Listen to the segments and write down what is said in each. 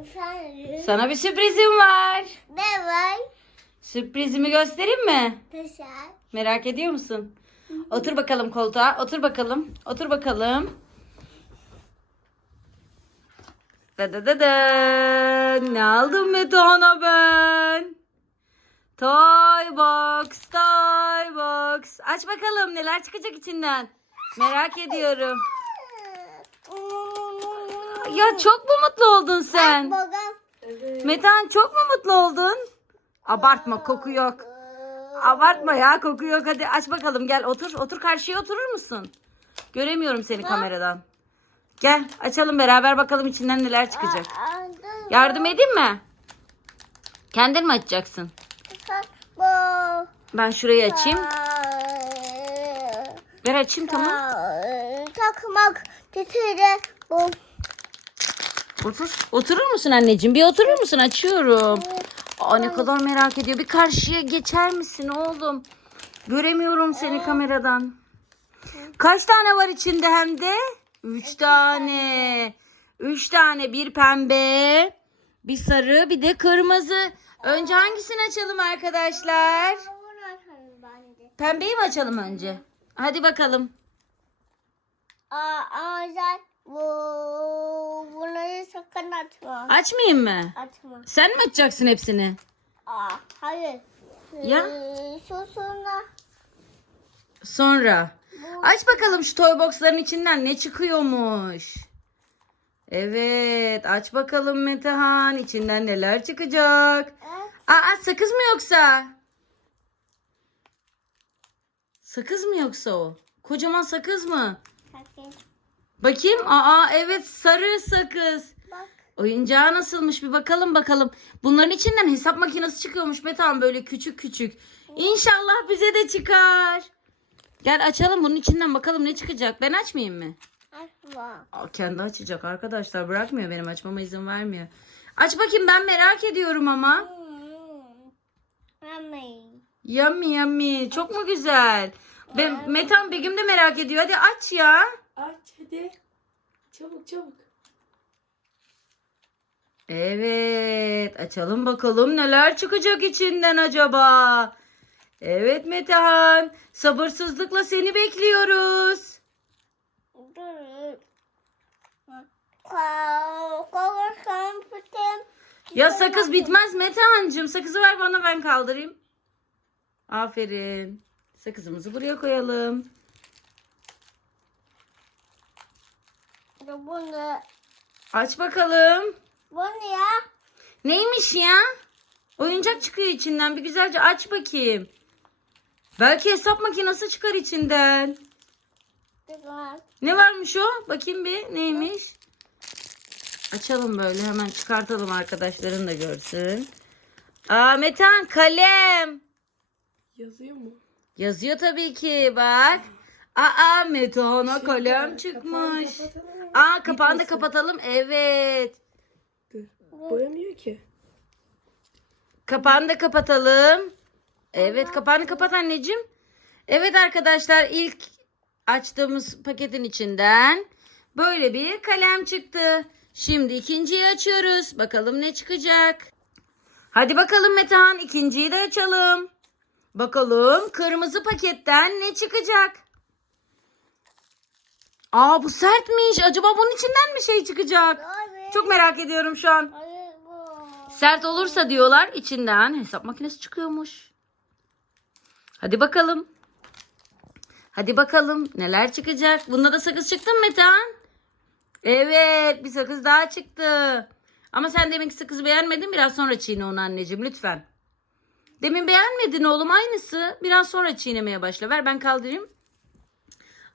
Efendim. Sana bir sürprizim var. Ne var? Sürprizimi göstereyim mi? Güzel. Merak ediyor musun? Otur bakalım koltuğa. Otur bakalım. Otur bakalım. Da da da da. Ne aldım Metehan'a ben? Toy box, toy box. Aç bakalım neler çıkacak içinden. Merak ediyorum. Ya çok mu mutlu oldun sen? Metehan çok mu mutlu oldun? Abartma koku yok. Abartma ya koku yok. Hadi aç bakalım gel otur. Otur karşıya oturur musun? Göremiyorum seni kameradan. Gel açalım beraber bakalım içinden neler çıkacak. Yardım edeyim mi? Kendin mi açacaksın? Ben şurayı açayım. Ver açayım tamam. Takmak getirdi. Bu. Otur. Oturur musun anneciğim? Bir oturur musun? Açıyorum. Aa ne kadar merak ediyor. Bir karşıya geçer misin oğlum? Göremiyorum seni kameradan. Kaç tane var içinde hem de? Üç tane. Üç tane. Bir pembe, bir sarı, bir de kırmızı. Önce hangisini açalım arkadaşlar? Pembeyi mi açalım önce? Hadi bakalım. Aa, ağaçlar bu. Bunları sakın atma. Açmayayım mı? Atma. Sen mi açacaksın hepsini? Aa, hayır. Ya? Ee, Şu sonra. Sonra. Aç bakalım şu toy boxların içinden ne çıkıyormuş. Evet aç bakalım Metehan içinden neler çıkacak. Ee, Aa sakız mı yoksa? Sakız mı yoksa o? Kocaman sakız mı? Bakın. Bakayım. Aa evet sarı sakız. Bak. Oyuncağı nasılmış bir bakalım bakalım. Bunların içinden hesap makinesi çıkıyormuş Metehan böyle küçük küçük. İnşallah bize de çıkar. Gel açalım bunun içinden bakalım ne çıkacak. Ben açmayayım mı? Atma. Aa, kendi açacak arkadaşlar. Bırakmıyor benim açmama izin vermiyor. Aç bakayım ben merak ediyorum ama. Hmm. Amayın. Yummy yummy. Çok mu güzel? Ben, Metan Begüm de merak ediyor. Hadi aç ya. Aç hadi. Çabuk çabuk. Evet. Açalım bakalım neler çıkacak içinden acaba. Evet Metehan. Sabırsızlıkla seni bekliyoruz. Ya sakız bitmez Metehan'cığım. Sakızı ver bana ben kaldırayım. Aferin. Sakızımızı buraya koyalım. Bu ne? Aç bakalım. Bu ne ya? Neymiş ya? Oyuncak çıkıyor içinden. Bir güzelce aç bakayım. Belki hesap makinesi çıkar içinden. Dur. Ne varmış o? Bakayım bir. Neymiş? Açalım böyle. Hemen çıkartalım arkadaşların da görsün. Aa Metan kalem. Yazıyor mu? Yazıyor tabii ki bak. Aa Metan'a kalem çıkmış. Aa kapağını da kapatalım. Evet. Boyamıyor ki. Kapağını da kapatalım. Evet kapağını kapat anneciğim. Evet arkadaşlar ilk açtığımız paketin içinden böyle bir kalem çıktı. Şimdi ikinciyi açıyoruz. Bakalım ne çıkacak. Hadi bakalım Metehan ikinciyi de açalım. Bakalım kırmızı paketten ne çıkacak? Aa bu sertmiş. Acaba bunun içinden mi şey çıkacak? Abi. Çok merak ediyorum şu an. Bu. Sert olursa diyorlar içinden hesap makinesi çıkıyormuş. Hadi bakalım. Hadi bakalım neler çıkacak. Bunda da sakız çıktı mı Metehan? Evet bir sakız daha çıktı. Ama sen deminki sakızı beğenmedin. Biraz sonra çiğne onu anneciğim lütfen. Demin beğenmedin oğlum aynısı. Biraz sonra çiğnemeye başla. Ver ben kaldırayım.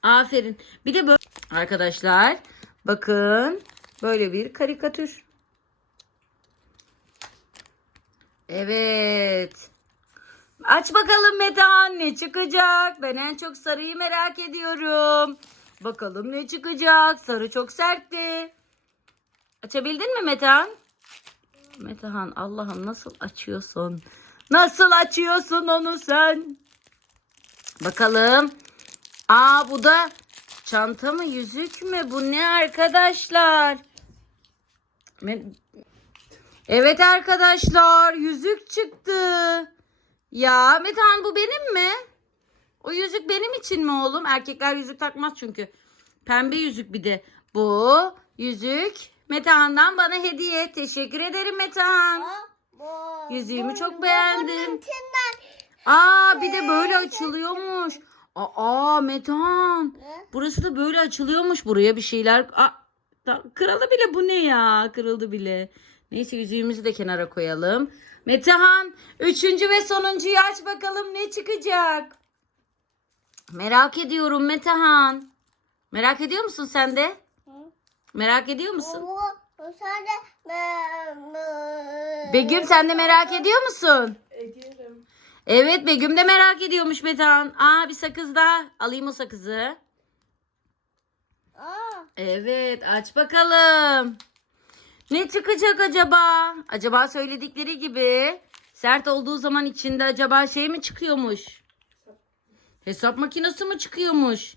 Aferin. Bir de böyle. Arkadaşlar bakın böyle bir karikatür. Evet. Aç bakalım Metehan ne çıkacak? Ben en çok sarıyı merak ediyorum. Bakalım ne çıkacak? Sarı çok sertti. Açabildin mi Metehan? Metehan Allah'ım nasıl açıyorsun? Nasıl açıyorsun onu sen? Bakalım. Aa bu da çanta mı yüzük mü? Bu ne arkadaşlar? Evet arkadaşlar yüzük çıktı. Ya Metehan bu benim mi? O yüzük benim için mi oğlum? Erkekler yüzük takmaz çünkü. Pembe yüzük bir de. Bu yüzük Metehan'dan bana hediye. Teşekkür ederim Metehan. Bu. Yüzüğümü çok beğendim. Aa bir de böyle açılıyormuş. Aa Metehan. Ne? Burası da böyle açılıyormuş. Buraya bir şeyler... Aa, kırıldı bile bu ne ya? Kırıldı bile. Neyse yüzüğümüzü de kenara koyalım. Metehan üçüncü ve sonuncuyu aç bakalım ne çıkacak? Merak ediyorum Metehan. Merak ediyor musun sen de? Hı? Merak ediyor musun? Sadece be- be- Begüm sen de merak ediyor musun? Evet Begüm de merak ediyormuş Metehan. Aa bir sakız daha. Alayım o sakızı. Aa, Evet aç bakalım. Ne çıkacak acaba? Acaba söyledikleri gibi sert olduğu zaman içinde acaba şey mi çıkıyormuş? Hesap makinesi mi çıkıyormuş?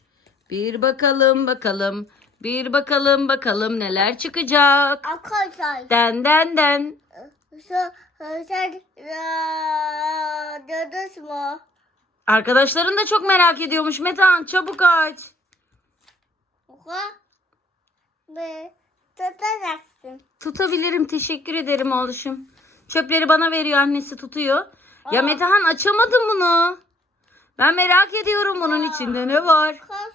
Bir bakalım bakalım. Bir bakalım bakalım neler çıkacak. arkadaşlar. Den den den. Şu, mü? Arkadaşların da çok merak ediyormuş. Metehan çabuk aç. Oha. Tutacaksın. Tutabilirim. Teşekkür ederim oğluşum. Çöpleri bana veriyor annesi tutuyor. Ya Aa. Metehan açamadım bunu. Ben merak ediyorum bunun içinde ne var. Kaç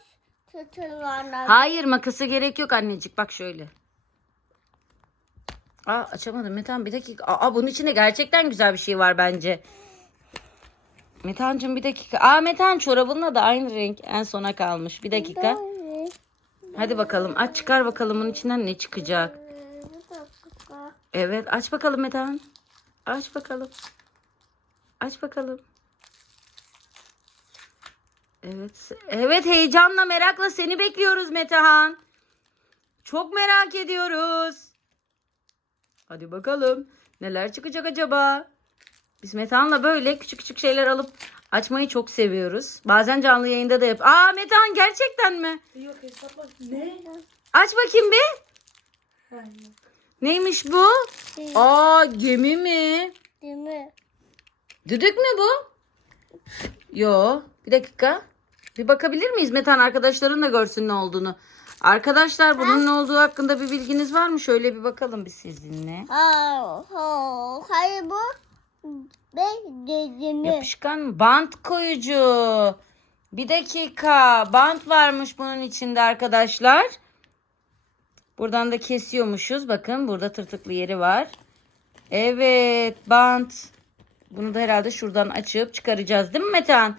tutuyorlar? Hayır makası gerek yok annecik bak şöyle. Aa açamadım Metehan bir dakika. Aa bunun içinde gerçekten güzel bir şey var bence. Metehan'cığım bir dakika. Aa Metehan çorabınla da aynı renk en sona kalmış. Bir dakika. Hadi bakalım aç çıkar bakalım bunun içinden ne çıkacak. Evet aç bakalım Metehan. Aç bakalım. Aç bakalım. Evet. Evet heyecanla merakla seni bekliyoruz Metehan. Çok merak ediyoruz. Hadi bakalım. Neler çıkacak acaba? Biz Metehan'la böyle küçük küçük şeyler alıp açmayı çok seviyoruz. Bazen canlı yayında da yap. Aa Metehan gerçekten mi? Yok hesap bak. Ne? Aç bakayım bir. Ha. Neymiş bu? Aa gemi mi? Değil mi? Düdük mü bu? Yo. Bir dakika. Bir bakabilir miyiz Metan arkadaşların da görsün ne olduğunu. Arkadaşlar bunun ne olduğu hakkında bir bilginiz var mı? Şöyle bir bakalım biz sizinle. Aa, ho, hayır bu. Ve dediğimi. Yapışkan? Bant koyucu. Bir dakika. Bant varmış bunun içinde arkadaşlar. Buradan da kesiyormuşuz. Bakın burada tırtıklı yeri var. Evet bant. Bunu da herhalde şuradan açıp çıkaracağız değil mi Metehan?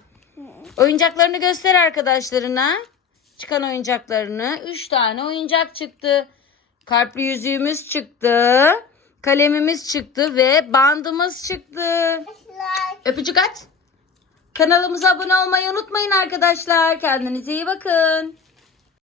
Oyuncaklarını göster arkadaşlarına. Çıkan oyuncaklarını. Üç tane oyuncak çıktı. Kalpli yüzüğümüz çıktı. Kalemimiz çıktı ve bandımız çıktı. Öpücük at. Kanalımıza abone olmayı unutmayın arkadaşlar. Kendinize iyi bakın.